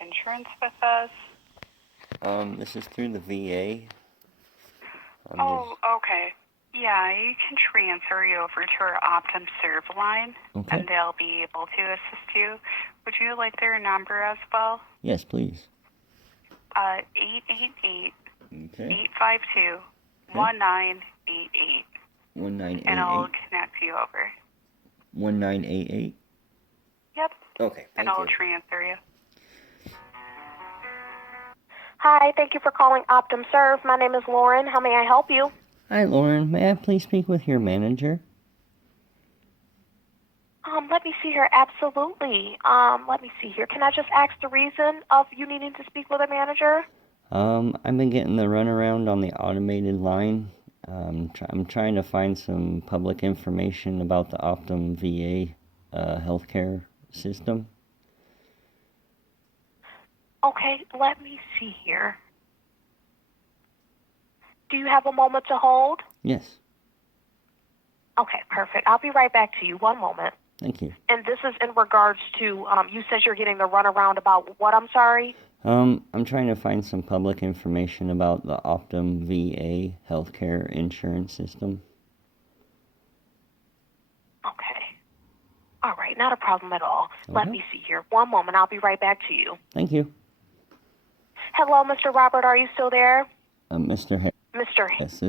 insurance with us? This is through the VA. Okay. Yeah, you can transfer you over to our Optum Serve line, Okay. and they'll be able to assist you. Would you like their number as well? Yes, please. 888 Okay. 852 1988. 1988. And I'll connect you over. 1988. Yep. Okay. And I'll transfer you. Hi, thank you for calling Optum Serve. My name is Lauren. How may I help you? Hi, Lauren. May I please speak with your manager? Let me see here. Absolutely. Let me see here. Can I just ask the reason of you needing to speak with a manager? I've been getting the runaround on the automated line. I'm trying to find some public information about the Optum VA healthcare system. Okay, let me see here. Do you have a moment to hold? Yes. Okay, perfect. I'll be right back to you. One moment. Thank you. And this is in regards to, you said you're getting the runaround about what, I'm sorry? I'm trying to find some public information about the Optum VA healthcare insurance system. Okay. All right, not a problem at all. Okay. Let me see here. One moment. I'll be right back to you. Thank you. Hello, Mr. Robert. Are you still there? Mr. Harris. Mr. Yes,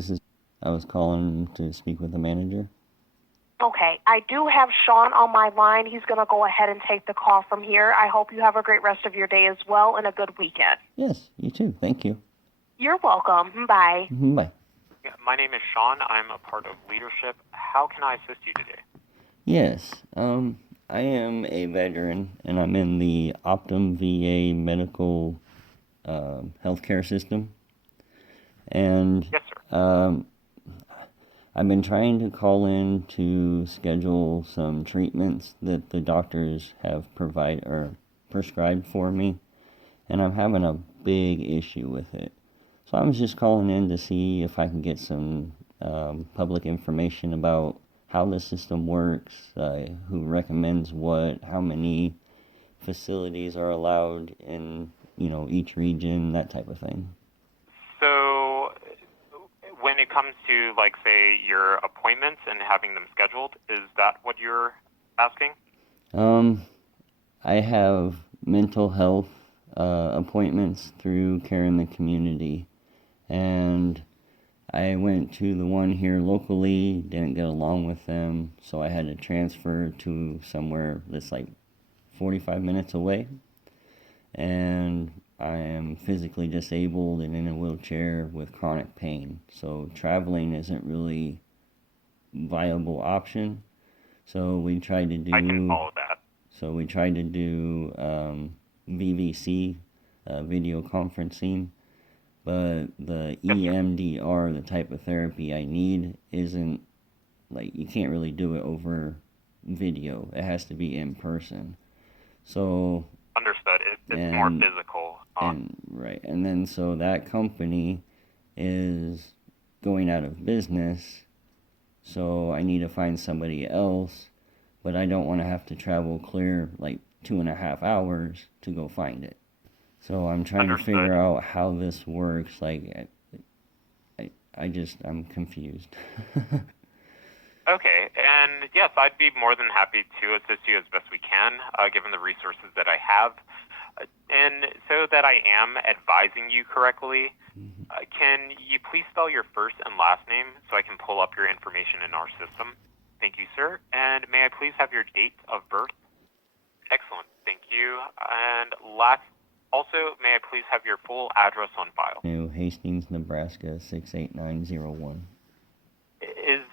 I was calling to speak with the manager. Okay, I do have Sean on my line. He's going to go ahead and take the call from here. I hope you have a great rest of your day as well and a good weekend. Yes, you too. Thank you. You're welcome. Bye. Bye. Yeah, my name is Sean. I'm a part of leadership. How can I assist you today? Yes, I am a veteran, and I'm in the Optum VA medical healthcare system. And Yes, sir. I've been trying to call in to schedule some treatments that the doctors have prescribed for me, and I'm having a big issue with it. So I was just calling in to see if I can get some public information about how the system works, who recommends what, how many facilities are allowed in, each region, that type of thing. So when it comes to, like, say, your appointments and having them scheduled, is that what you're asking? I have mental health appointments through Care in the Community, and I went to the one here locally, didn't get along with them, so I had to transfer to somewhere that's like 45 minutes away. And I am physically disabled and in a wheelchair with chronic pain, so traveling isn't really a viable option. So we tried to do... I can follow that. So we tried to do VVC, video conferencing, but the EMDR, the type of therapy I need, isn't, like, you can't really do it over video. It has to be in person. So... Understood. It's more physical. Right. And then so that company is going out of business, so I need to find somebody else, but I don't want to have to travel clear like 2.5 hours to go find it. So I'm trying to figure out how this works. Like, I'm confused. Okay, and yes, I'd be more than happy to assist you as best we can, given the resources that I have. And so that I am advising you correctly, can you please spell your first and last name so I can pull up your information in our system? Thank you, sir. And may I please have your date of birth? Excellent, thank you. And also, may I please have your full address on file? New Hastings, Nebraska, 68901. Is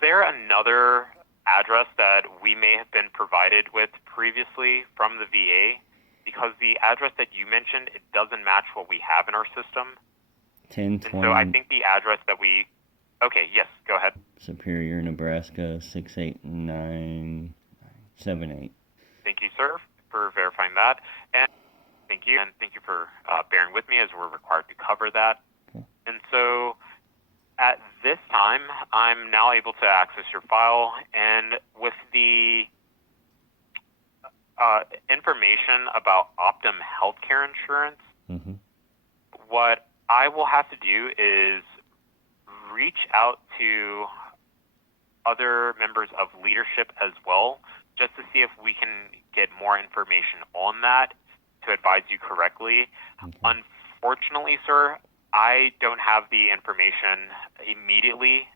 there another address that we may have been provided with previously from the VA? Because the address that you mentioned, it doesn't match what we have in our system. 1020. And so I think the address that we... Okay, yes, go ahead. Superior, Nebraska, 68978. Thank you, sir, for verifying that. And thank you for bearing with me as we're required to cover that. Okay. And so at this time, I'm now able to access your file, and with the information about Optum healthcare insurance. Mm-hmm. What I will have to do is reach out to other members of leadership as well, just to see if we can get more information on that to advise you correctly. Okay. Unfortunately, sir, I don't have the information immediately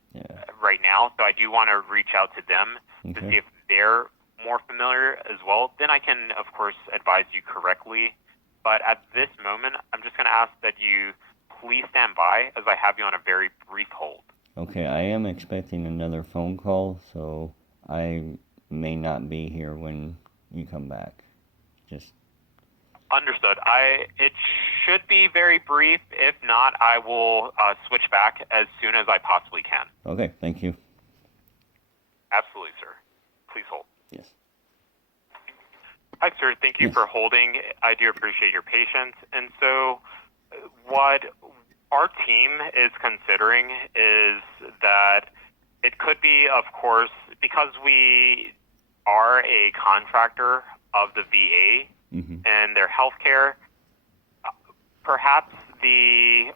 right now, so I do want to reach out to them to see if they're more familiar as well. Then I can, of course, advise you correctly. But at this moment, I'm just going to ask that you please stand by as I have you on a very brief hold. Okay, I am expecting another phone call, so I may not be here when you come back. Just understood. It should be very brief. If not, I will switch back as soon as I possibly can. Okay, thank you. Absolutely, sir. Please hold. Yes. Hi, sir. Thank you for holding. I do appreciate your patience. And so what our team is considering is that it could be, of course, because we are a contractor of the VA and their healthcare, perhaps the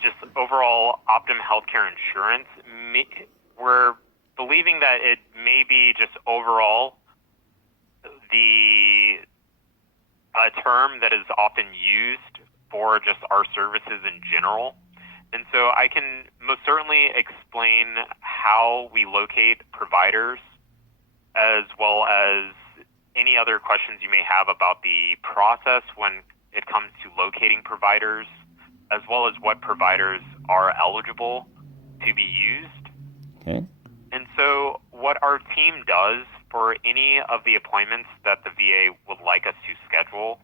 just overall Optum healthcare insurance, we're believing that it may be just overall a term that is often used for just our services in general. And so I can most certainly explain how we locate providers, as well as any other questions you may have about the process when it comes to locating providers, as well as what providers are eligible to be used. Okay. And so what our team does for any of the appointments that the VA would like us to schedule,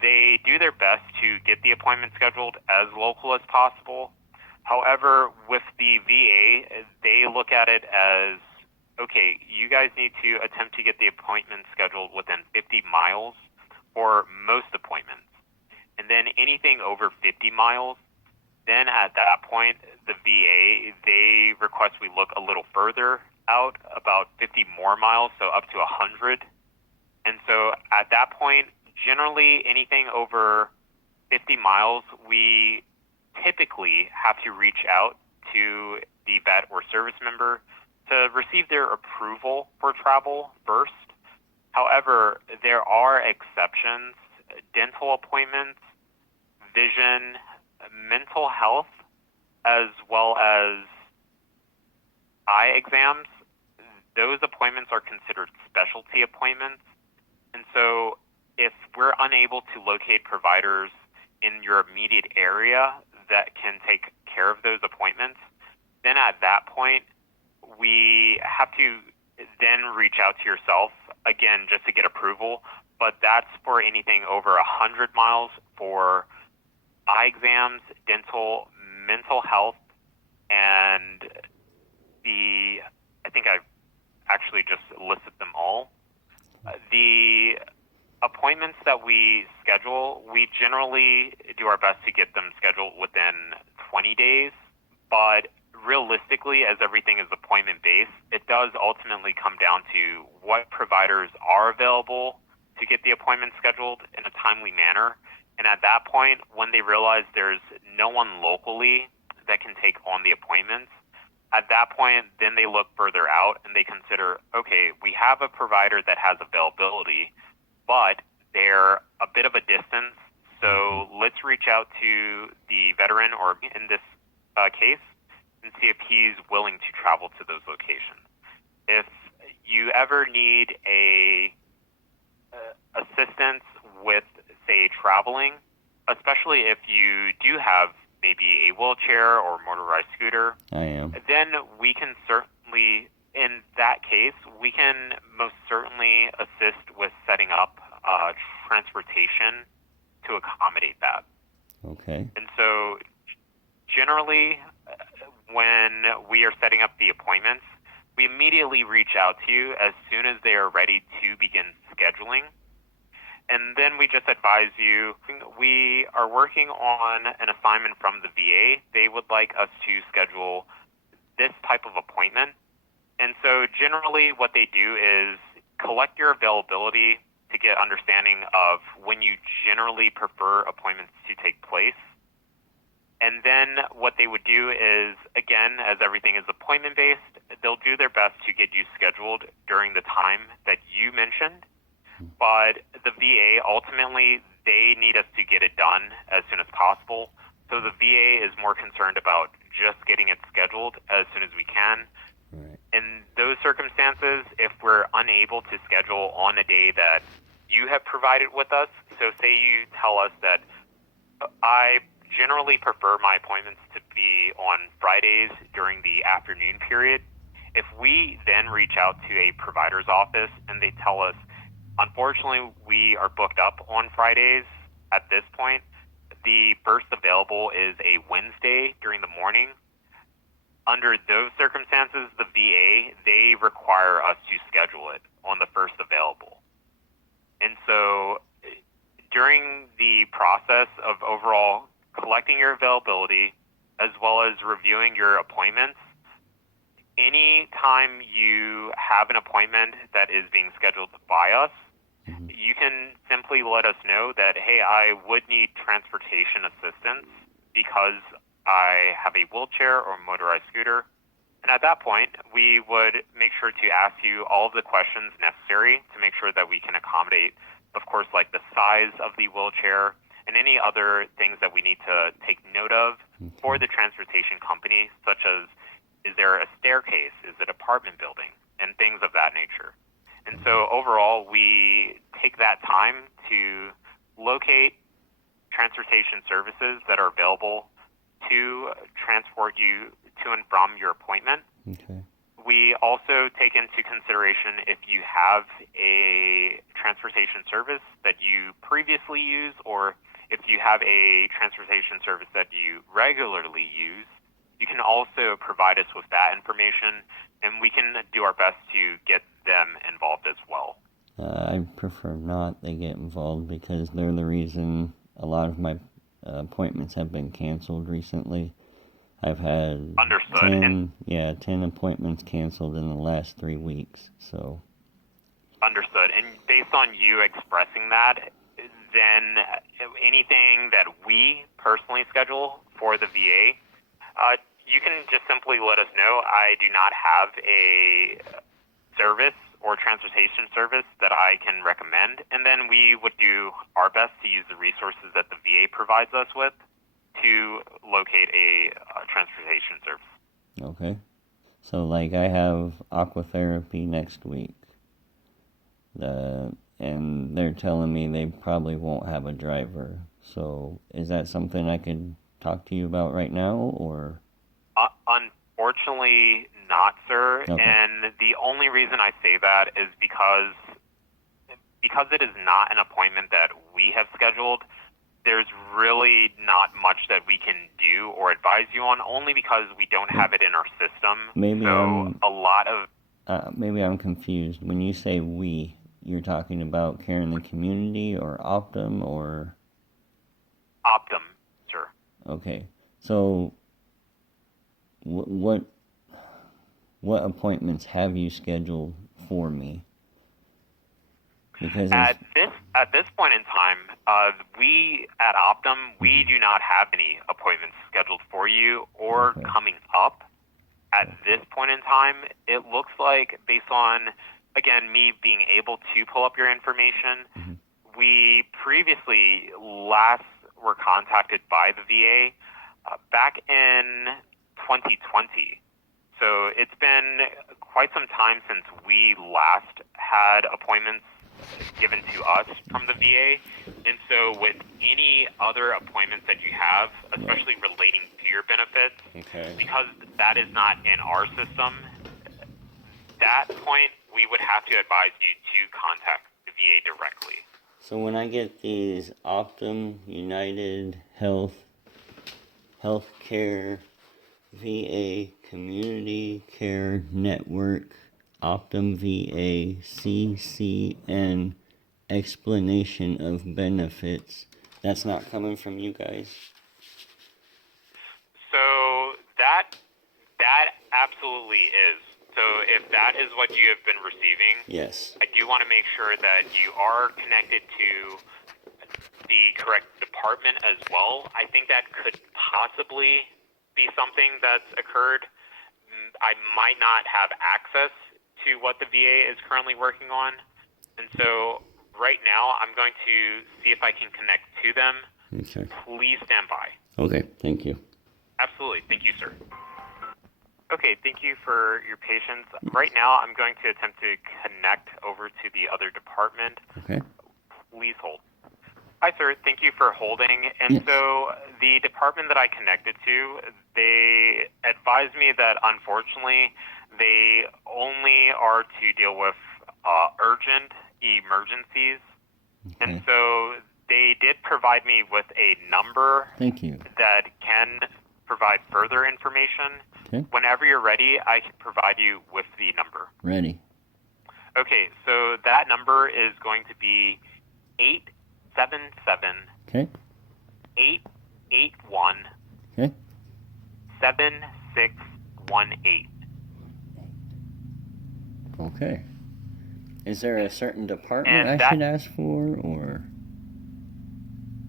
they do their best to get the appointment scheduled as local as possible. However, with the VA, they look at it as, okay, you guys need to attempt to get the appointment scheduled within 50 miles for most appointments. And then anything over 50 miles, then at that point, the VA, they request we look a little further out, about 50 more miles, so up to 100. And so at that point, generally anything over 50 miles, we typically have to reach out to the vet or service member to receive their approval for travel first. However, there are exceptions: dental appointments, vision, mental health, as well as eye exams. Those appointments are considered specialty appointments. And so if we're unable to locate providers in your immediate area that can take care of those appointments, then at that point, we have to then reach out to yourself, again, just to get approval. But that's for anything over 100 miles for eye exams, dental, mental health, and I think I've actually just listed them all. The appointments that we schedule, we generally do our best to get them scheduled within 20 days, but realistically, as everything is appointment-based, it does ultimately come down to what providers are available to get the appointment scheduled in a timely manner. And at that point, when they realize there's no one locally that can take on the appointments, at that point, then they look further out and they consider, okay, we have a provider that has availability, but they're a bit of a distance, so let's reach out to the veteran, or in this case, and see if he's willing to travel to those locations. If you ever need assistance with, say, traveling, especially if you do have maybe a wheelchair or motorized scooter, I am. then we can certainly, in that case, we can most certainly assist with setting up transportation to accommodate that. Okay. And so generally, when we are setting up the appointments, we immediately reach out to you as soon as they are ready to begin scheduling. And then we just advise you, we are working on an assignment from the VA. They would like us to schedule this type of appointment. And so generally what they do is collect your availability to get understanding of when you generally prefer appointments to take place. And then what they would do is, again, as everything is appointment-based, they'll do their best to get you scheduled during the time that you mentioned. But the VA, ultimately, they need us to get it done as soon as possible. So the VA is more concerned about just getting it scheduled as soon as we can. Right. In those circumstances, if we're unable to schedule on a day that you have provided with us, so say you tell us that I generally prefer my appointments to be on Fridays during the afternoon period. If we then reach out to a provider's office and they tell us, unfortunately, we are booked up on Fridays at this point, the first available is a Wednesday during the morning. Under those circumstances, the VA, they require us to schedule it on the first available. And so during the process of overall collecting your availability as well as reviewing your appointments, any time you have an appointment that is being scheduled by us, you can simply let us know that, hey, I would need transportation assistance because I have a wheelchair or motorized scooter. And at that point, we would make sure to ask you all of the questions necessary to make sure that we can accommodate, of course, like the size of the wheelchair and any other things that we need to take note of for the transportation company, such as, is there a staircase, is it apartment building, and things of that nature. And so overall, we take that time to locate transportation services that are available to transport you to and from your appointment. Okay. We also take into consideration if you have a transportation service that you previously use, or if you have a transportation service that you regularly use, you can also provide us with that information, and we can do our best to get them involved as well. I prefer not they get involved because they're the reason a lot of my appointments have been canceled recently. I've had Understood. 10 appointments canceled in the last 3 weeks. So Understood. And based on you expressing that, then anything that we personally schedule for the VA, you can just simply let us know. I do not have a service or transportation service that I can recommend, and then we would do our best to use the resources that the VA provides us with to locate a transportation service. okay. So like I have aquatherapy next week. And they're telling me they probably won't have a driver. So is that something I could talk to you about right now, or? Unfortunately not, sir. Okay. And the only reason I say that is because it is not an appointment that we have scheduled. There's really not much that we can do or advise you on, only because we don't have it in our system. Maybe Maybe I'm confused. When you say we, you're talking about Care in the Community or Optum or? Optum, sir. Okay. So what appointments have you scheduled for me? Because at this point in time, we at Optum, we do not have any appointments scheduled for you or coming up. At this point in time, it looks like, based on, again, me being able to pull up your information, we previously last were contacted by the VA back in 2020. So it's been quite some time since we last had appointments given to us from the VA. And so with any other appointments that you have, especially relating to your benefits, because that is not in our system, that point we would have to advise you to contact the VA directly. So when I get these Optum, United Healthcare, VA Community Care Network, Optum VA, CCN, explanation of benefits, that's not coming from you guys? So that absolutely is So if that is what you have been receiving, Yes. I do want to make sure that you are connected to the correct department as well. I think that could possibly be something that's occurred. I might not have access to what the VA is currently working on. And so right now I'm going to see if I can connect to them. Okay. Please stand by. Okay, thank you. Absolutely. Thank you, sir. Okay, thank you for your patience. Right now I'm going to attempt to connect over to the other department. Okay. Please hold. Hi, sir. Thank you for holding. And Yes. so the department that I connected to, they advised me that unfortunately they only are to deal with urgent emergencies. And Okay. so they did provide me with a number Thank you. that can provide further information. Okay. Whenever you're ready, I can provide you with the number. Ready. Okay, so that number is going to be 877 Okay. 881 Okay. 7618. Okay. Is there a certain department And I that- should ask for, or?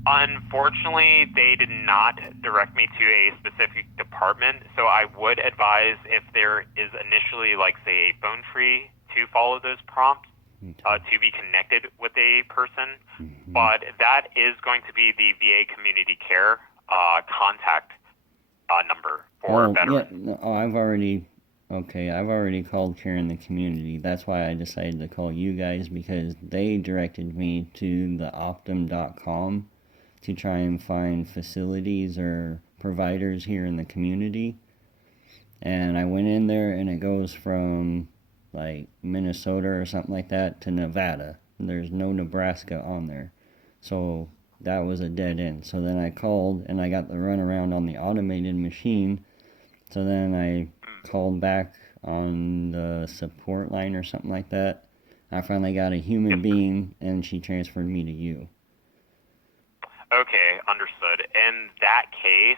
Unfortunately, they did not direct me to a specific department, so I would advise if there is initially, like, say, a phone tree to follow those prompts, to be connected with a person. Mhm. But that is going to be the VA Community Care contact number for veterans. Yeah. No, I've already called Care in the Community. That's why I decided to call you guys, because they directed me to the Optum.com to try and find facilities or providers here in the community. And I went in there, and it goes from like Minnesota or something like that to Nevada. There's no Nebraska on there. So that was a dead end. So then I called, and I got the runaround on the automated machine. So then I called back on the support line or something like that. I finally got a human being, and she transferred me to you. Okay, understood. In that case,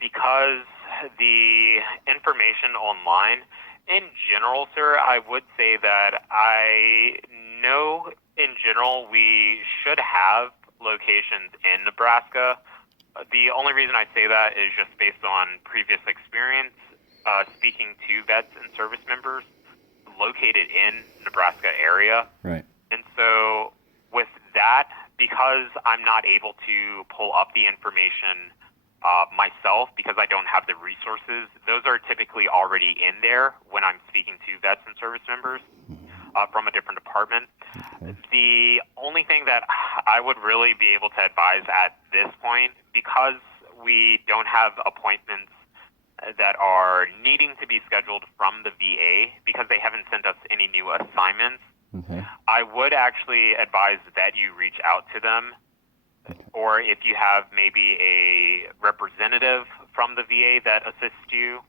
because the information online, in general, sir, I would say that I know in general we should have locations in Nebraska. The only reason I say that is just based on previous experience speaking to vets and service members located in Nebraska area. Right. And so with that, because I'm not able to pull up the information myself because I don't have the resources, those are typically already in there when I'm speaking to vets and service members from a different department. Okay. The only thing that I would really be able to advise at this point, because we don't have appointments that are needing to be scheduled from the VA because they haven't sent us any new assignments, Okay. I would actually advise that you reach out to them, or if you have maybe a representative from the VA that assists you,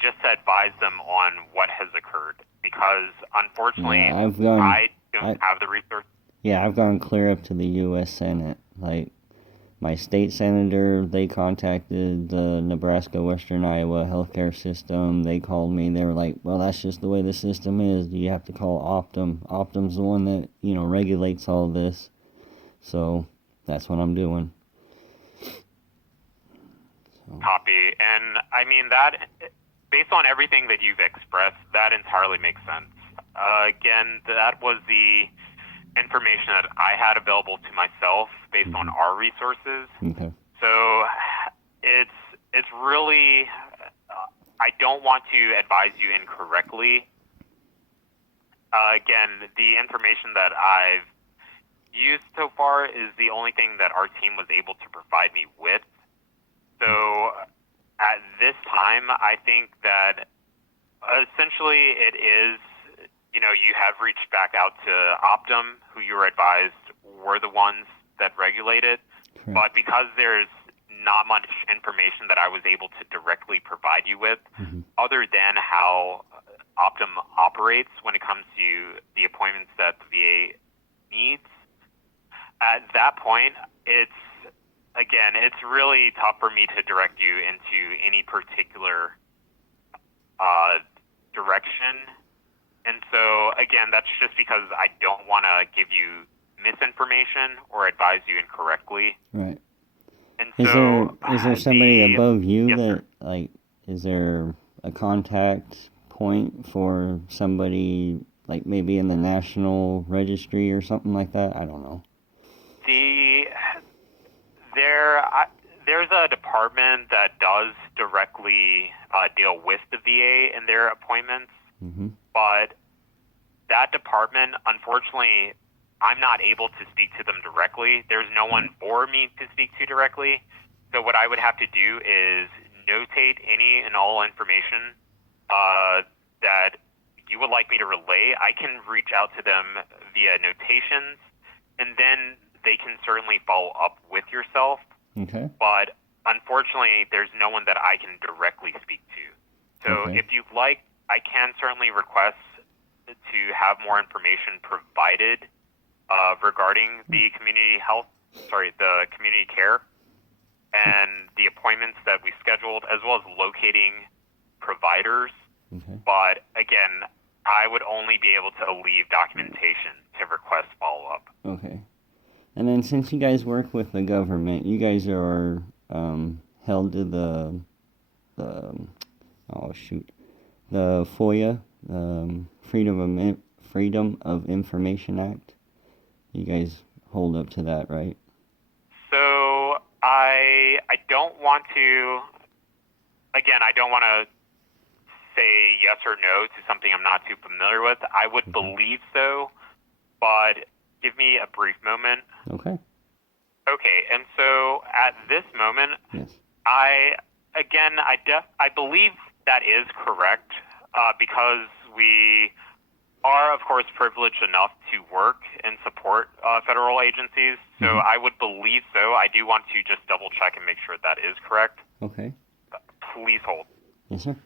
just to advise them on what has occurred. Because unfortunately, Yeah, I don't have the resources. Yeah, I've gone clear up to the U.S. Senate. Like, my state senator, they contacted the Nebraska Western Iowa healthcare system. They called me. They were like, well, that's just the way the system is. You have to call Optum. Optum's the one that, regulates all this. So that's what I'm doing. Copy. And I mean, that, based on everything that you've expressed, that entirely makes sense. Again, that was the information that I had available to myself based on our resources. Okay. So it's really, I don't want to advise you incorrectly. Again, the information that I've used so far is the only thing that our team was able to provide me with. So at this time, I think that essentially it is, you have reached back out to Optum, who you were advised were the ones that regulated. Correct. But because there's not much information that I was able to directly provide you with, other than how Optum operates when it comes to the appointments that the VA needs, at that point, it's really tough for me to direct you into any particular direction. And so, again, that's just because I don't want to give you misinformation or advise you incorrectly. Right. And Is there somebody above you yes, that, sir. like, is there a contact point for somebody, like, maybe in the National Registry or something like that? I don't know. There's a department that does directly deal with the VA and their appointments, Mm-hmm. but that department, unfortunately, I'm not able to speak to them directly. There's no one for me to speak to directly. So what I would have to do is notate any and all information that you would like me to relay. I can reach out to them via notations, and then they can certainly follow up with yourself. Okay. But unfortunately, there's no one that I can directly speak to. So Okay. if you'd like, I can certainly request to have more information provided regarding the community care and the appointments that we scheduled, as well as locating providers. Okay. But again, I would only be able to leave documentation to request follow-up. Okay. And then since you guys work with the government, you guys are held to the FOIA, Freedom of Information Act. You guys hold up to that, right? So I don't want to. Again, I don't want to say yes or no to something I'm not too familiar with. I would believe so, but give me a brief moment. Okay. Okay, and so at this moment, Yes. I believe that is correct because we are, of course, privileged enough to work and support federal agencies. So I would believe so. I do want to just double check and make sure that is correct. Okay. Please hold. Yes, sir.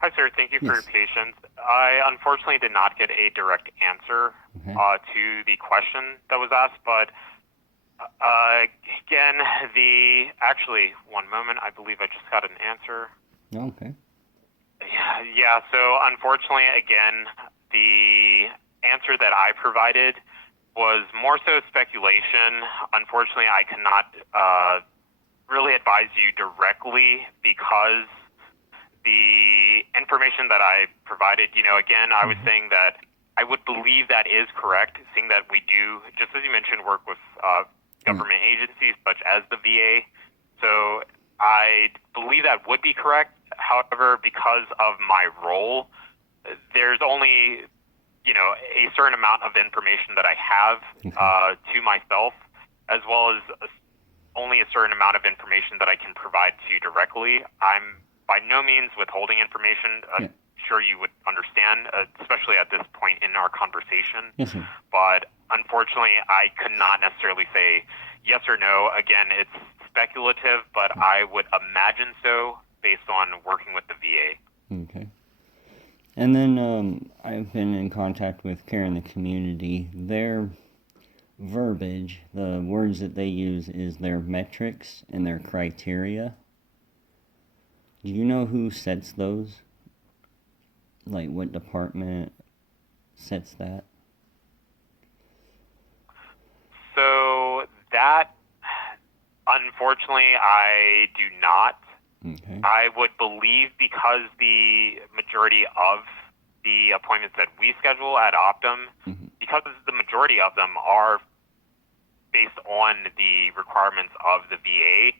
Hi, sir. Thank you for your Yes. patience. I unfortunately did not get a direct answer Okay. to the question that was asked, but again, actually, one moment. I believe I just got an answer. Okay. Yeah, so unfortunately, again, the answer that I provided was more so speculation. Unfortunately, I cannot really advise you directly because the information that I provided, again, I was saying that I would believe that is correct, seeing that we do, just as you mentioned, work with government agencies such as the VA. So I believe that would be correct. However, because of my role, there's only, a certain amount of information that I have to myself, as well as only a certain amount of information that I can provide to you directly. I'm by no means withholding information. I'm sure you would understand, especially at this point in our conversation. Yes, sir. But unfortunately, I could not necessarily say yes or no. Again, it's speculative, but I would imagine so based on working with the VA. Okay. And then I've been in contact with Care in the Community. Their verbiage, the words that they use, is their metrics and their criteria. Do you know who sets those? Like what department sets that? So that, unfortunately, I do not. Okay. I would believe because the majority of the appointments that we schedule at Optum, because the majority of them are based on the requirements of the VA,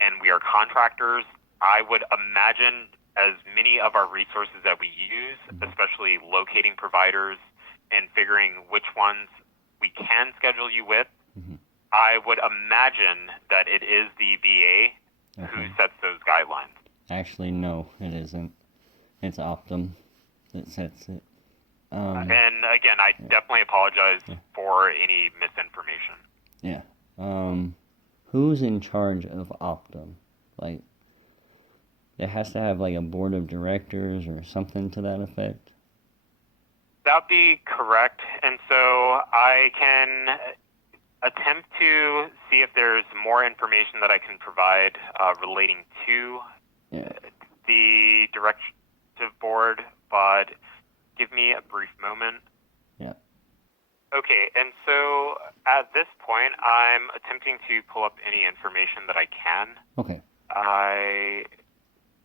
and we are contractors, I would imagine as many of our resources that we use, especially locating providers and figuring which ones we can schedule you with, I would imagine that it is the VA who sets those guidelines. Actually, no, it isn't. It's Optum that sets it. And again, I definitely apologize for any misinformation. Yeah. Who's in charge of Optum? Like, it has to have like a board of directors or something to that effect? That would be correct. And so I can, attempt to see if there's more information that I can provide relating to the directive board, but give me a brief moment. Yeah. Okay, and so at this point, I'm attempting to pull up any information that I can. Okay. I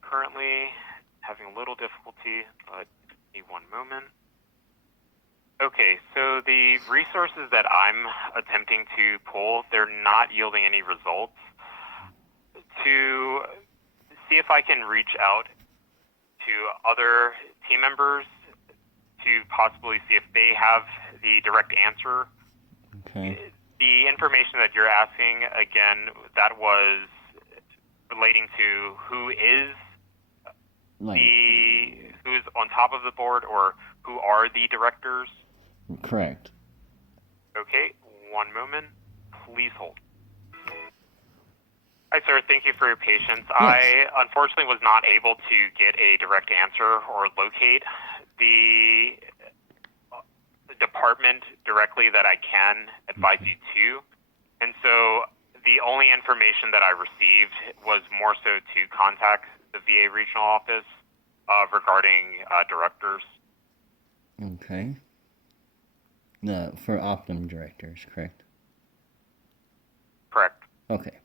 currently having a little difficulty, but give me one moment. Okay, so the resources that I'm attempting to pull, they're not yielding any results. To see if I can reach out to other team members to possibly see if they have the direct answer. Okay. The information that you're asking, again, that was relating to who is who's on top of the board or who are the directors. Correct. Okay, one moment. Please hold. Hi, sir. Thank you for your patience. Yes. I unfortunately was not able to get a direct answer or locate the department directly that I can advise you to. And so the only information that I received was more so to contact the VA regional office regarding directors. Okay. For Optum directors, correct? Correct. Okay.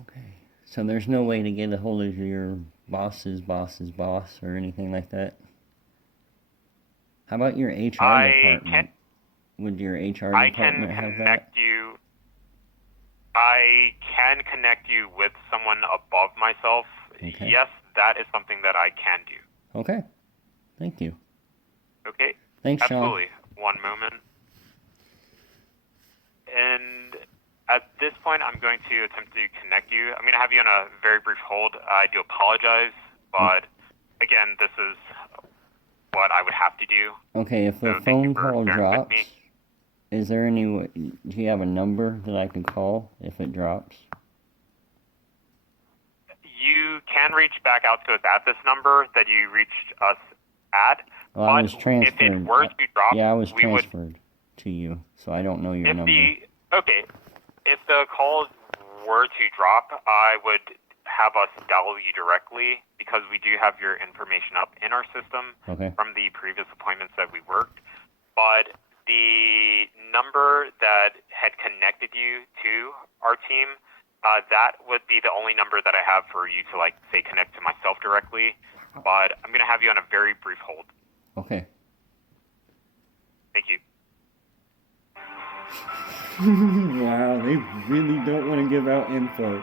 Okay. So there's no way to get a hold of your boss's boss's boss or anything like that? How about your HR department? Would your HR department have that? I can connect you with someone above myself. Okay. Yes, that is something that I can do. Okay. Thank you. Okay. Thanks, Sean. Absolutely. One moment. And at this point, I'm going to attempt to connect you. I'm going to have you on a very brief hold. I do apologize, but again, this is what I would have to do. Okay, if the phone call drops, is there any way, do you have a number that I can call if it drops? You can reach back out to us at this number that you reached us at. Well, I was transferred. If it were to drop, yeah, I was transferred to you, so I don't know your number. Okay, if the call were to drop, I would have us dial you directly because we do have your information up in our system from the previous appointments that we worked. But the number that had connected you to our team, that would be the only number that I have for you to, like, say, connect to myself directly. But I'm going to have you on a very brief hold. Okay. Thank you. Wow, they really don't want to give out info.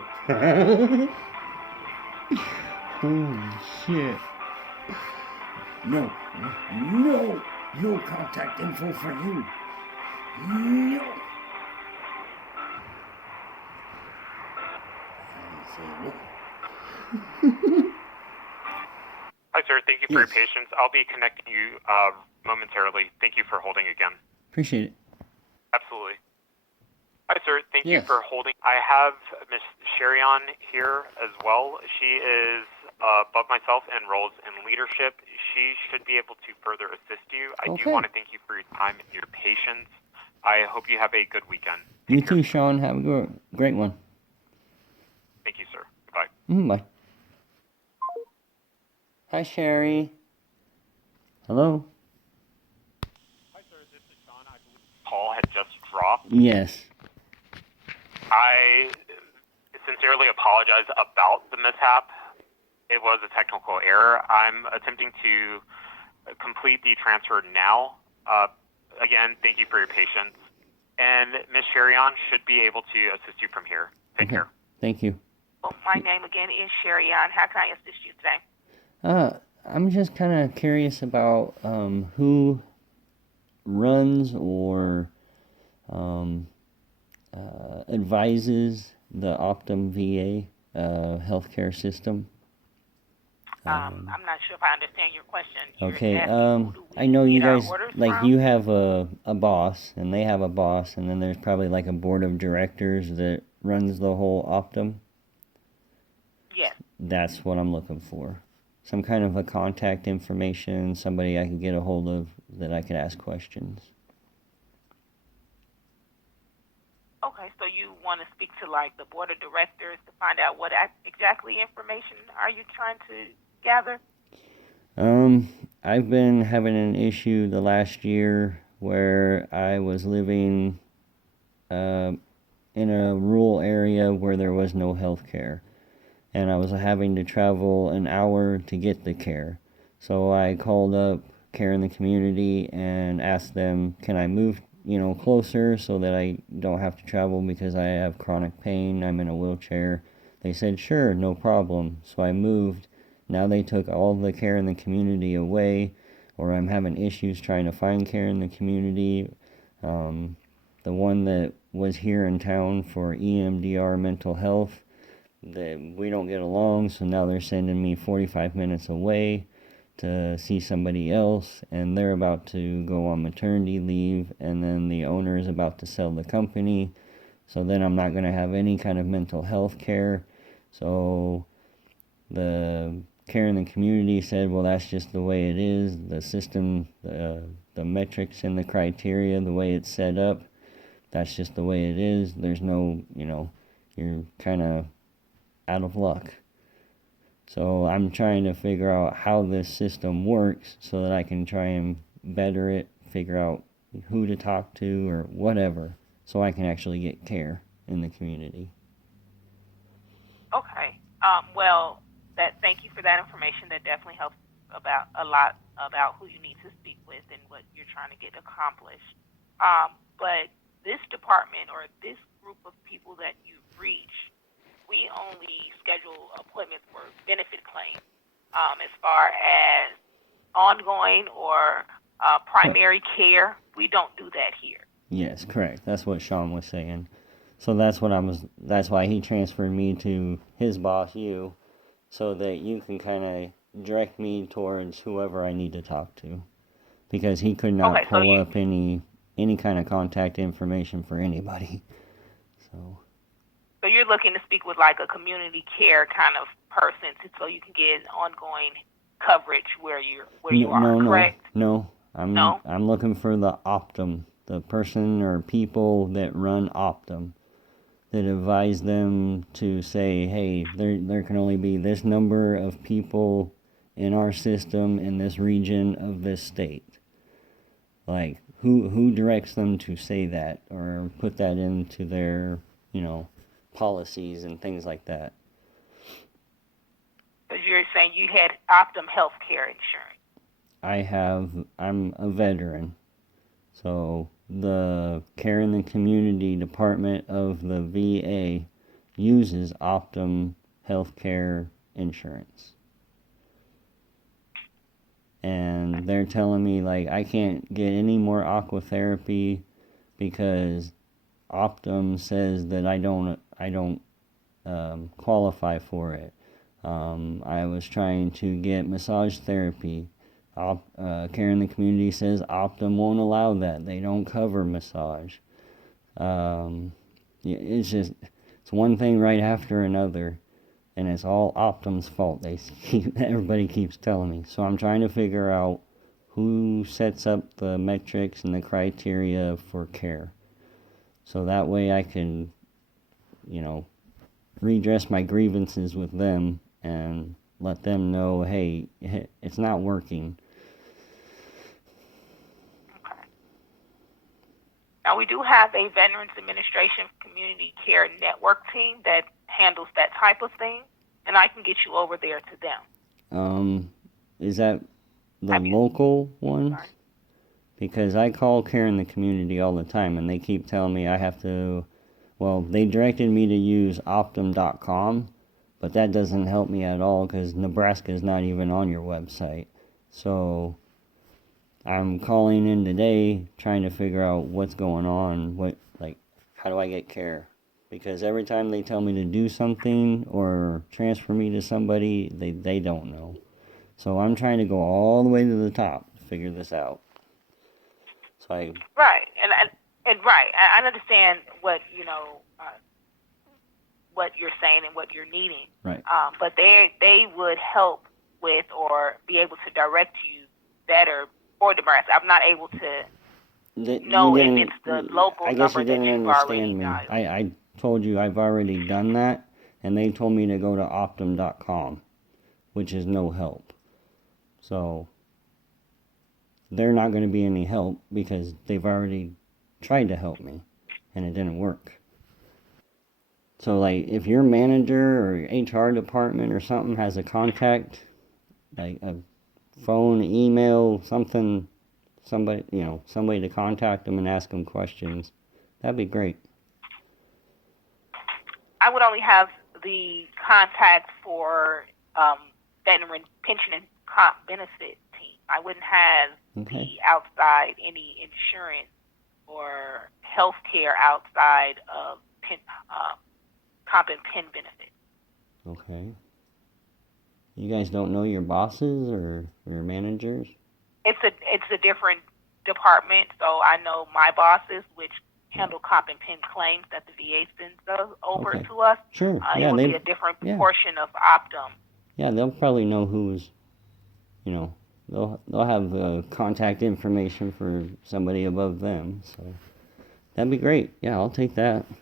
Holy shit. No contact info for you. No. Hi, sir. Thank you for your patience. I'll be connecting you momentarily. Thank you for holding again. Appreciate it. Absolutely. Hi, sir. Thank you for holding. I have Miss Sherion here as well. She is above myself and roles in leadership. She should be able to further assist you. I do want to thank you for your time and your patience. I hope you have a good weekend. You too, Sean. Have a great one. Thank you, sir. Goodbye. Bye. Hi, Sherry. Hello? Hi, sir. This is Sean. I believe the call had just dropped. Yes. I sincerely apologize about the mishap. It was a technical error. I'm attempting to complete the transfer now. Again, thank you for your patience. And Ms. Sherion should be able to assist you from here. Take care. Thank you. Well, my name again is Sherion. How can I assist you today? I'm just kind of curious about who runs or advises the Optum VA healthcare system. I'm not sure if I understand your question. Okay, I know you guys, like, you have a boss, and they have a boss, and then there's probably like a board of directors that runs the whole Optum. Yes. That's what I'm looking for. Some kind of a contact information, somebody I could get a hold of that I could ask questions. Okay, so you want to speak to like the board of directors to find out what exactly information are you trying to gather? I've been having an issue the last year where I was living in a rural area where there was no health care, and I was having to travel an hour to get the care. So I called up Care in the Community and asked them, can I move, closer so that I don't have to travel because I have chronic pain, I'm in a wheelchair. They said, sure, no problem. So I moved. Now they took all the Care in the Community away, or I'm having issues trying to find care in the community. The one that was here in town for EMDR mental health, that we don't get along, so now they're sending me 45 minutes away to see somebody else, and they're about to go on maternity leave, and then the owner is about to sell the company, so then I'm not going to have any kind of mental health care. So the Care in the Community said, well, that's just the way it is, the system, the metrics and the criteria, the way it's set up, that's just the way it is. There's no, you're kind of out of luck. So I'm trying to figure out how this system works so that I can try and better it, figure out who to talk to or whatever, so I can actually get care in the community. Okay. Well, thank you for that information. That definitely helps about a lot about who you need to speak with and what you're trying to get accomplished. But this department or this group of people that you've reached, we only schedule appointments for benefit claims. As far as ongoing or primary care, we don't do that here. Yes, correct. That's what Sean was saying. So that's why he transferred me to his boss, you, so that you can kind of direct me towards whoever I need to talk to. Because he could not pull up any kind of contact information for anybody. So you're looking to speak with like a community care kind of person so you can get ongoing coverage where you are, correct? No. I'm looking for the Optum, the person or people that run Optum, that advise them to say, hey, there can only be this number of people in our system in this region of this state. Like, who directs them to say that or put that into their, policies and things like that. Because you're saying you had Optum health care insurance. I'm a veteran. So the Care in the Community Department of the VA uses Optum healthcare insurance. And they're telling me, like, I can't get any more aquatherapy because Optum says that I don't qualify for it. I was trying to get massage therapy. Care in the Community says Optum won't allow that. They don't cover massage. It's one thing right after another, and it's all Optum's fault. Everybody keeps telling me. So I'm trying to figure out who sets up the metrics and the criteria for care. So that way I can, redress my grievances with them and let them know, hey, it's not working. Okay. Now, we do have a Veterans Administration Community Care Network team that handles that type of thing, and I can get you over there to them. Is that the local ones? Sorry. Because I call Care in the Community all the time, and they keep telling me I have to, they directed me to use Optum.com, but that doesn't help me at all because Nebraska is not even on your website. So I'm calling in today trying to figure out what's going on, how do I get care? Because every time they tell me to do something or transfer me to somebody, they don't know. So I'm trying to go all the way to the top to figure this out. Right, and right. I understand what what you're saying and what you're needing. Right. But they would help with or be able to direct you better for Nebraska. I'm not able to know if it's the local I guess number you that didn't you've already understand me. dialed. I told you I've already done that, and they told me to go to Optum.com, which is no help. So they're not going to be any help because they've already tried to help me, and it didn't work. So, like, if your manager or your HR department or something has a contact, like a phone, email, something, somebody to contact them and ask them questions, that'd be great. I would only have the contact for veteran pension and comp benefit team. I wouldn't have the outside any insurance or health care outside of comp and pen benefit. Okay. You guys don't know your bosses or your managers? It's a different department, so I know my bosses, which handle comp and pen claims that the VA sends over to us. Sure. It would be a different portion of Optum. Yeah, they'll probably know who's, they'll have contact information for somebody above them. So that'd be great. Yeah, I'll take that. Do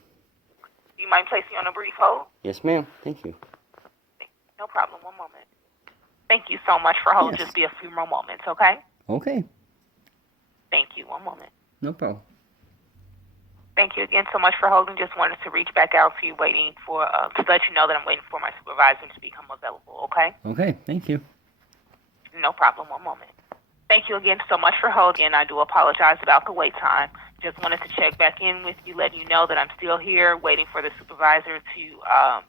you mind placing on a brief hold? Yes, ma'am. Thank you. No problem. One moment. Thank you so much for holding. Yes. Just be a few more moments, okay? Okay. Thank you. One moment. No problem. Thank you again so much for holding. Just wanted to reach back out to you, waiting for to let you know that I'm waiting for my supervisor to become available. Okay? Okay. Thank you. No problem. One moment. Thank you again so much for holding. I do apologize about the wait time. Just wanted to check back in with you, letting you know that I'm still here, waiting for the supervisor to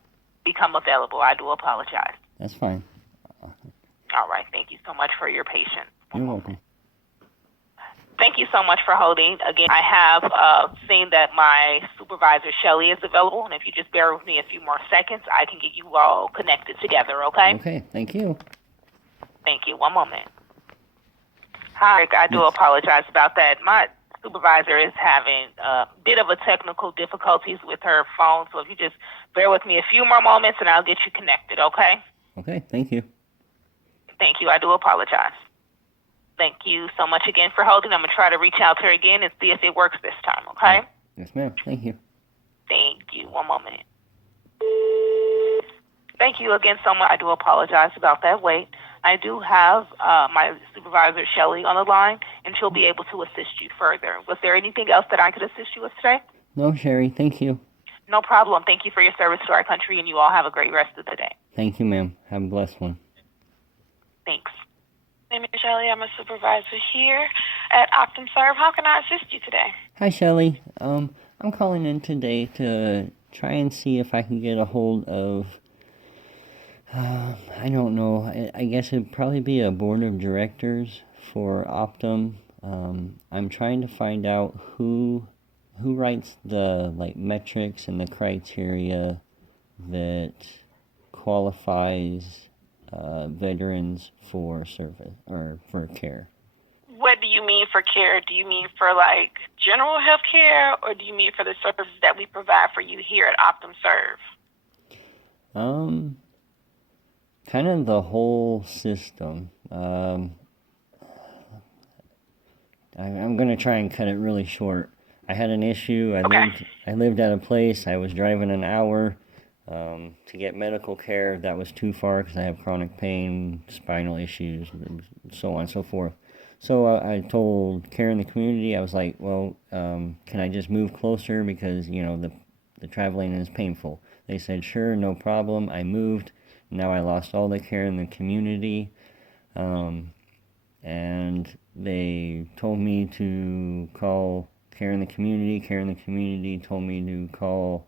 become available. I do apologize. That's fine. All right. Thank you so much for your patience. You're welcome. Thank you so much for holding. Again, I have seen that my supervisor, Shelley, is available, and if you just bear with me a few more seconds, I can get you all connected together, okay? Okay, thank you. Thank you. One moment. Hi, I do apologize about that. My supervisor is having a bit of a technical difficulties with her phone, so if you just bear with me a few more moments, and I'll get you connected, okay? Okay, thank you. Thank you. I do apologize. Thank you so much again for holding. I'm going to try to reach out to her again and see if it works this time, okay? Yes, ma'am. Thank you. Thank you. One moment. Thank you again so much. I do apologize about that wait. I do have my supervisor, Shelley, on the line, and she'll be able to assist you further. Was there anything else that I could assist you with today? No, Sherry. Thank you. No problem. Thank you for your service to our country, and you all have a great rest of the day. Thank you, ma'am. Have a blessed one. Thanks. My name is Shelley. I'm a supervisor here at Optum Serve. How can I assist you today? Hi, Shelley. I'm calling in today to try and see if I can get a hold of, I don't know, I guess it'd probably be a board of directors for Optum. I'm trying to find out who writes the, metrics and the criteria that qualifies veterans for service or for care. What do you mean for care? Do you mean for general health care, or do you mean for the services that we provide for you here at Optum Serve? Kind of the whole system. I'm gonna try and cut it really short. I had an issue. I lived at a place. I was driving an hour to get medical care. That was too far because I have chronic pain, spinal issues, so on and so forth. So I told Care in the Community, I was like, well, can I just move closer because, the traveling is painful. They said, sure, no problem. I moved. Now I lost all the Care in the Community. And they told me to call Care in the Community. Care in the Community told me to call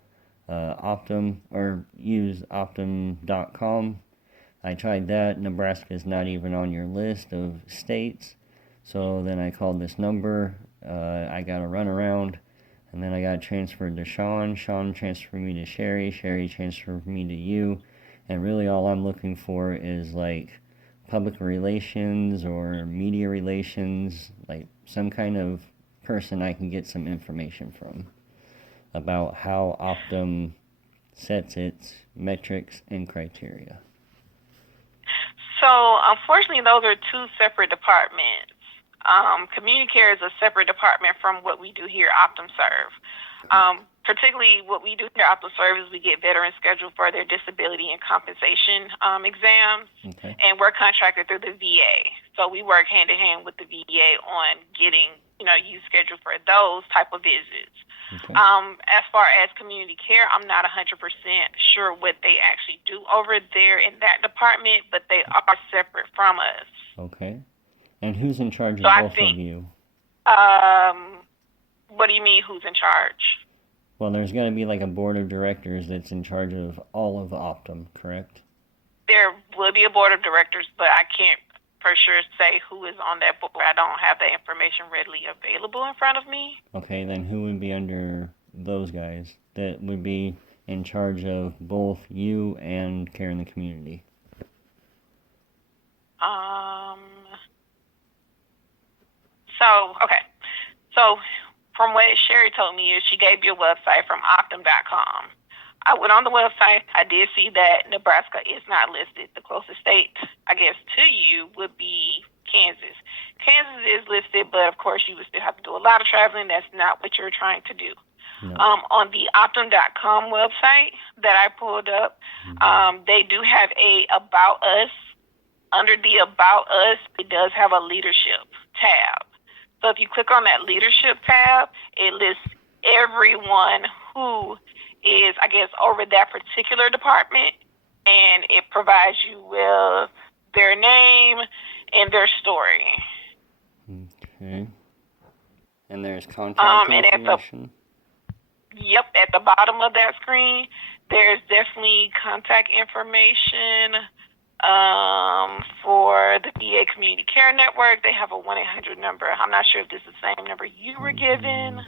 Optum or use Optum.com. I tried that. Nebraska's not even on your list of states. So then I called this number. I got a runaround, and then I got transferred to Sean. Sean transferred me to Sherry. Sherry transferred me to you. And really all I'm looking for is public relations or media relations, some kind of person I can get some information from about how Optum sets its metrics and criteria. So, unfortunately, those are two separate departments. Community care is a separate department from what we do here at Optum Serve. Particularly what we do here at Optum Serve is we get veterans scheduled for their disability and compensation exams, Okay. and we're contracted through the VA. So we work hand in hand with the VA on getting, you scheduled for those type of visits. Okay. As far as community care, I'm not 100% sure what they actually do over there in that department, but they are separate from us. Okay. And who's in charge of So both of you? What do you mean, who's in charge? Well, there's got to be like a board of directors that's in charge of all of Optum, correct? There will be a board of directors, but I can't for sure say who is on that board. I don't have that information readily available in front of me. Okay, then who would be under those guys that would be in charge of both you and care in the community? So from what Sherry told me is she gave you a website from Optum.com. I went on the website. I did see that Nebraska is not listed. The closest state, I guess, to you would be Kansas. Kansas is listed, but of course you would still have to do a lot of traveling. That's not what you're trying to do. No. On the Optum.com website that I pulled up, they do have a About Us. Under the About Us, it does have a leadership tab. So if you click on that leadership tab, it lists everyone who is, I guess, over that particular department, and it provides you with their name and their story. Okay. And there's contact information? At the bottom of that screen, there's definitely contact information. For the VA Community Care Network, they have a 1-800 number. I'm not sure if this is the same number you were given.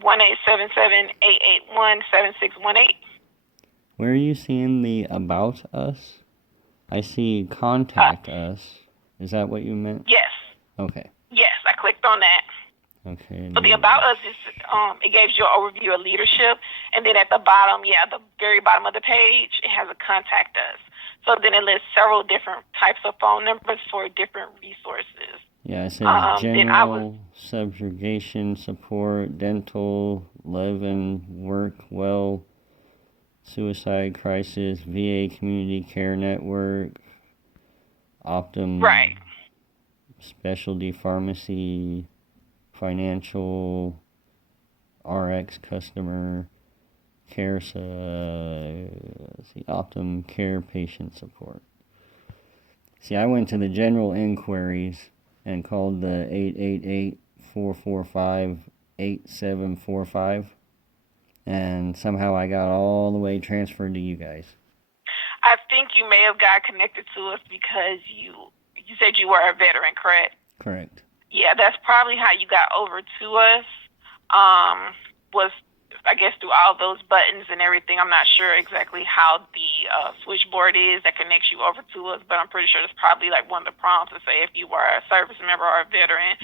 1-877-881-7618. Where are you seeing the About Us? I see Contact Us. Is that what you meant? Yes. Okay. Yes, I clicked on that. Okay. So the About Us is, it gives you an overview of leadership, and then at the bottom, the very bottom of the page, it has a Contact Us. So then it lists several different types of phone numbers for different resources. Yeah, it says general, subjugation support, dental, live-in, work, well, suicide crisis, VA Community Care Network, Optum, right, specialty pharmacy, financial, RX customer, care, Optum care patient support. See, I went to the general inquiries and called the 888-445-8745, and somehow I got all the way transferred to you guys. I think you may have got connected to us because you said you were a veteran, correct? Correct. Yeah, that's probably how you got over to us. Was, I guess, through all those buttons and everything. I'm not sure exactly how the switchboard is that connects you over to us, but I'm pretty sure it's probably like one of the prompts to say if you were a service member or a veteran,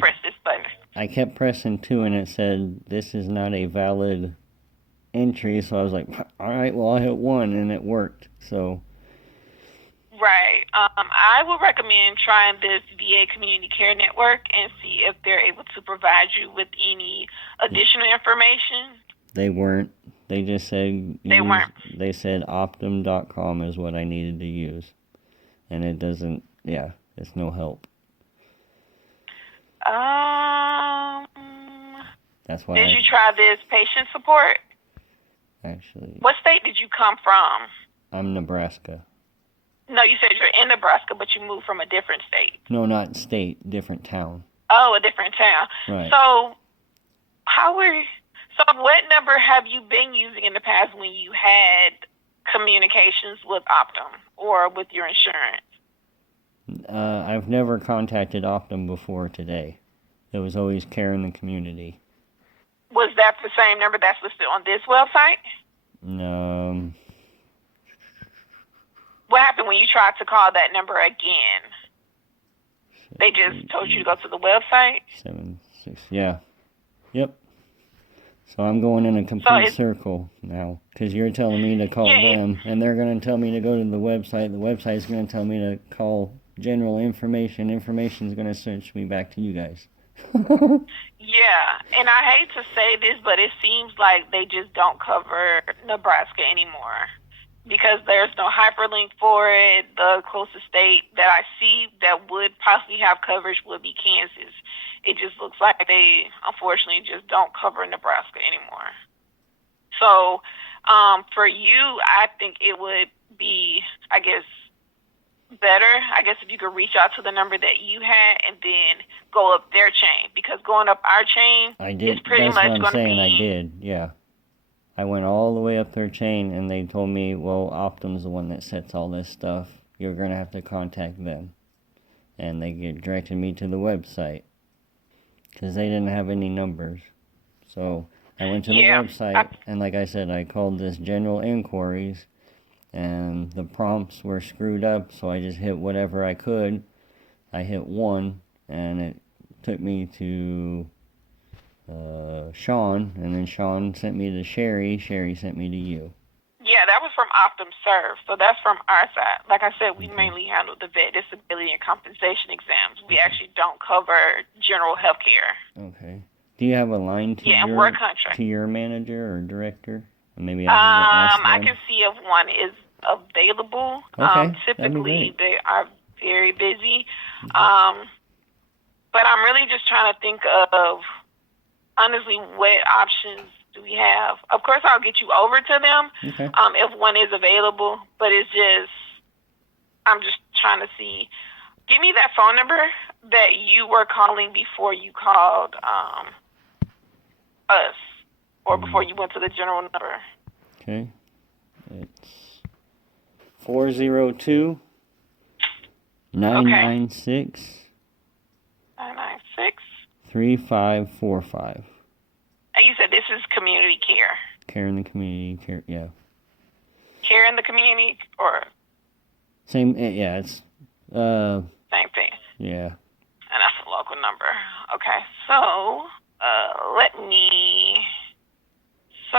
press this button. I kept pressing 2 and it said, this is not a valid entry, so I was like, all right, well, I'll hit 1, and it worked, so... Right. I would recommend trying this VA Community Care Network and see if they're able to provide you with any additional information. They weren't. They just said... They said Optum.com is what I needed to use. And it doesn't... Yeah, it's no help. That's why Did you try this patient support? Actually... What state did you come from? I'm Nebraska. No, you said you're in Nebraska, but you moved from a different state. No, not state, different town. Oh, a different town. Right. So, what number have you been using in the past when you had communications with Optum or with your insurance? I've never contacted Optum before today. It was always care in the community. Was that the same number that's listed on this website? No. What happened when you tried to call that number again? They just told you to go to the website? 76, yeah. Yep. So I'm going in a complete circle now, because you're telling me to call them, and they're going to tell me to go to the website. The website's going to tell me to call general information. Information's going to switch me back to you guys. Yeah, and I hate to say this, but it seems like they just don't cover Nebraska anymore because there's no hyperlink for it. The closest state that I see that would possibly have coverage would be Kansas. It just looks like they, unfortunately, just don't cover Nebraska anymore. So for you, I think it would be, I guess, better, if you could reach out to the number that you had and then go up their chain, because going up our chain is pretty much going to be... That's what I'm saying, I did, yeah. I went all the way up their chain, and they told me, well, Optum's the one that sets all this stuff. You're going to have to contact them. And they directed me to the website, because they didn't have any numbers. So I went to the website, and like I said, I called this general inquiries, and the prompts were screwed up, so I just hit whatever I could. I hit 1, and it took me to Sean, and then Sean sent me to Sherry. Sherry sent me to you. Yeah, that was from Optum Serve, so that's from our side. Like I said, we mainly handle the vet disability and compensation exams. We actually don't cover general health care. Okay. Do you have a line to your manager or director? Maybe I can see if one is available. Okay, typically, they are very busy. But I'm really just trying to think of, honestly, what options do we have? Of course, I'll get you over to them if one is available. But it's just, I'm just trying to see. Give me that phone number that you were calling before you called us, or before you went to the general number. Okay. It's 402 996 996 3545. And you said this is community care. Care in the community, yeah. Care in the community, or same? Yeah, it's same thing. Yeah. And that's a local number. Okay, so let me. So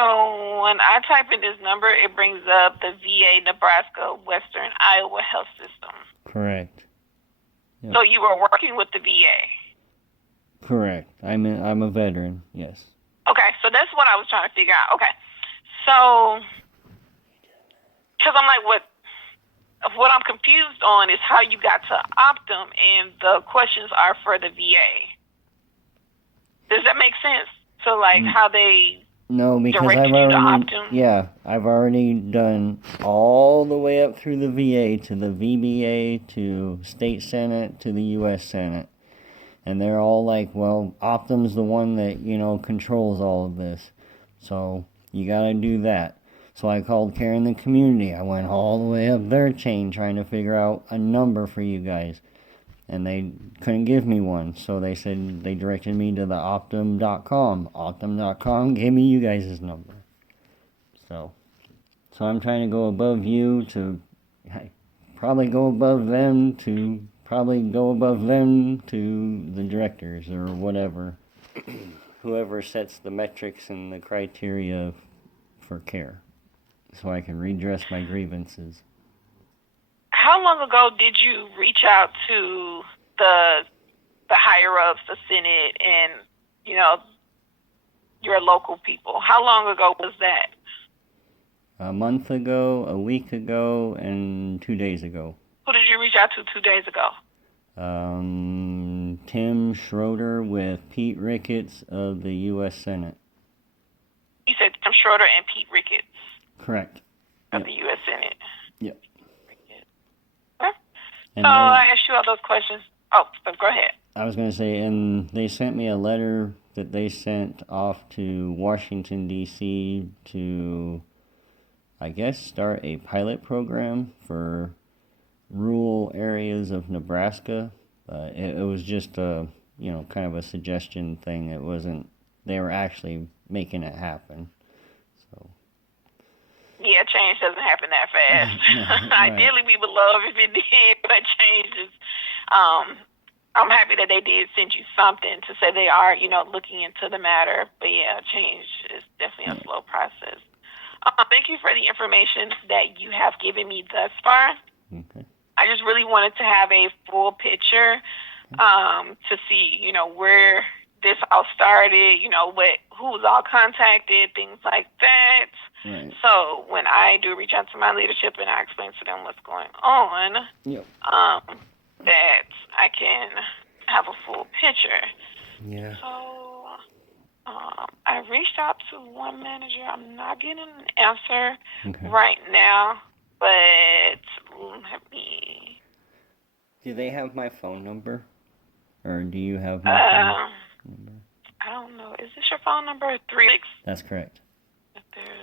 when I type in this number, it brings up the VA Nebraska Western Iowa Health System. Correct. Yep. So you were working with the VA. Correct. I'm a veteran. Yes. Okay, so that's what I was trying to figure out. Okay, so because I'm like, what I'm confused on is how you got to Optum, and the questions are for the VA. Does that make sense? So like how they... No, because I've already done all the way up through the VA to the VBA to State Senate to the U.S. Senate. And they're all like, well, Optum's the one that, controls all of this. So you got to do that. So I called Care in the Community. I went all the way up their chain trying to figure out a number for you guys. And they couldn't give me one. So they said they directed me to the Optum.com. Optum.com gave me you guys' number. So I'm trying to go above you to probably go above them to probably go above them to the directors or whatever. Whoever sets the metrics and the criteria for care. So I can redress my grievances. How long ago did you reach out to the higher-ups, the Senate, and, your local people? How long ago was that? A month ago, a week ago, and 2 days ago. Who did you reach out to 2 days ago? Tim Schroeder with Pete Ricketts of the U.S. Senate. You said Tim Schroeder and Pete Ricketts? Correct. Of the U.S. Senate? Yep. So I asked you all those questions. Oh, so go ahead. I was going to say, and they sent me a letter that they sent off to Washington, D.C. to, I guess, start a pilot program for rural areas of Nebraska. It was just a, kind of a suggestion thing. It wasn't, they were actually making it happen. So. Yeah, change doesn't happen that fast. Right. Ideally, we would love if it did, but change is... I'm happy that they did send you something to say they are, looking into the matter. But yeah, change is definitely a slow process. Thank you for the information that you have given me thus far. Okay. I just really wanted to have a full picture to see, where this all started, who was all contacted, things like that. Right. So when I do reach out to my leadership and I explain to them what's going on, Yep. that I can have a full picture. Yeah. So I reached out to one manager. I'm not getting an answer right now, but let me. Do they have my phone number? Or do you have my phone number? I don't know. Is this your phone number? 36? That's correct.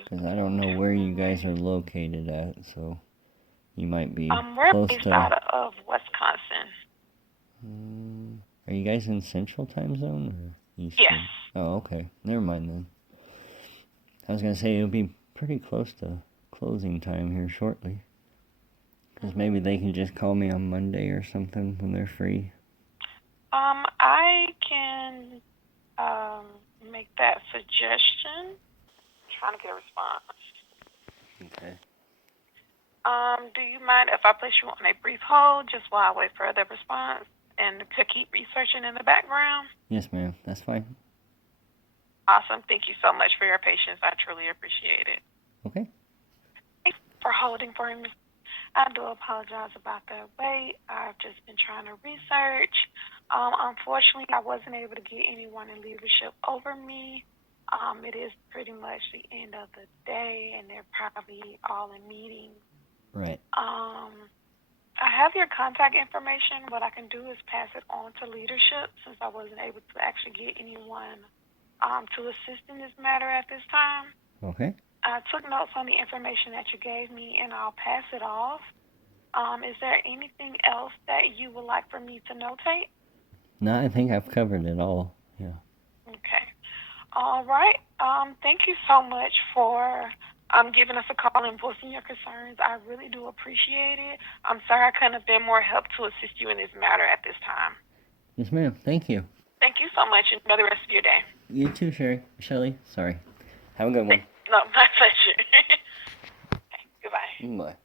Because I don't know where you guys are located at, so you might be we're close based to... out of Wisconsin. Are you guys in Central Time Zone or Eastern? Yes. Oh, okay. Never mind then. I was going to say it'll be pretty close to closing time here shortly. Because maybe they can just call me on Monday or something when they're free. I can make that suggestion. Trying to get a response. Okay. Do you mind if I place you on a brief hold just while I wait for the response and to keep researching in the background? Yes, ma'am. That's fine. Awesome. Thank you so much for your patience. I truly appreciate it. Okay. Thanks for holding for me. I do apologize about that wait. I've just been trying to research. Unfortunately, I wasn't able to get anyone in leadership over me. It is pretty much the end of the day, and they're probably all in meetings. Right. I have your contact information. What I can do is pass it on to leadership since I wasn't able to actually get anyone to assist in this matter at this time. Okay. I took notes on the information that you gave me, and I'll pass it off. Is there anything else that you would like for me to notate? No, I think I've covered it all. Yeah. Okay. All right. Thank you so much for giving us a call and voicing your concerns. I really do appreciate it. I'm sorry I couldn't have been more help to assist you in this matter at this time. Yes, ma'am. Thank you. Thank you so much. Enjoy the rest of your day. You too, Shelly. Sorry. Have a good one. No, my pleasure. Okay, goodbye. Bye.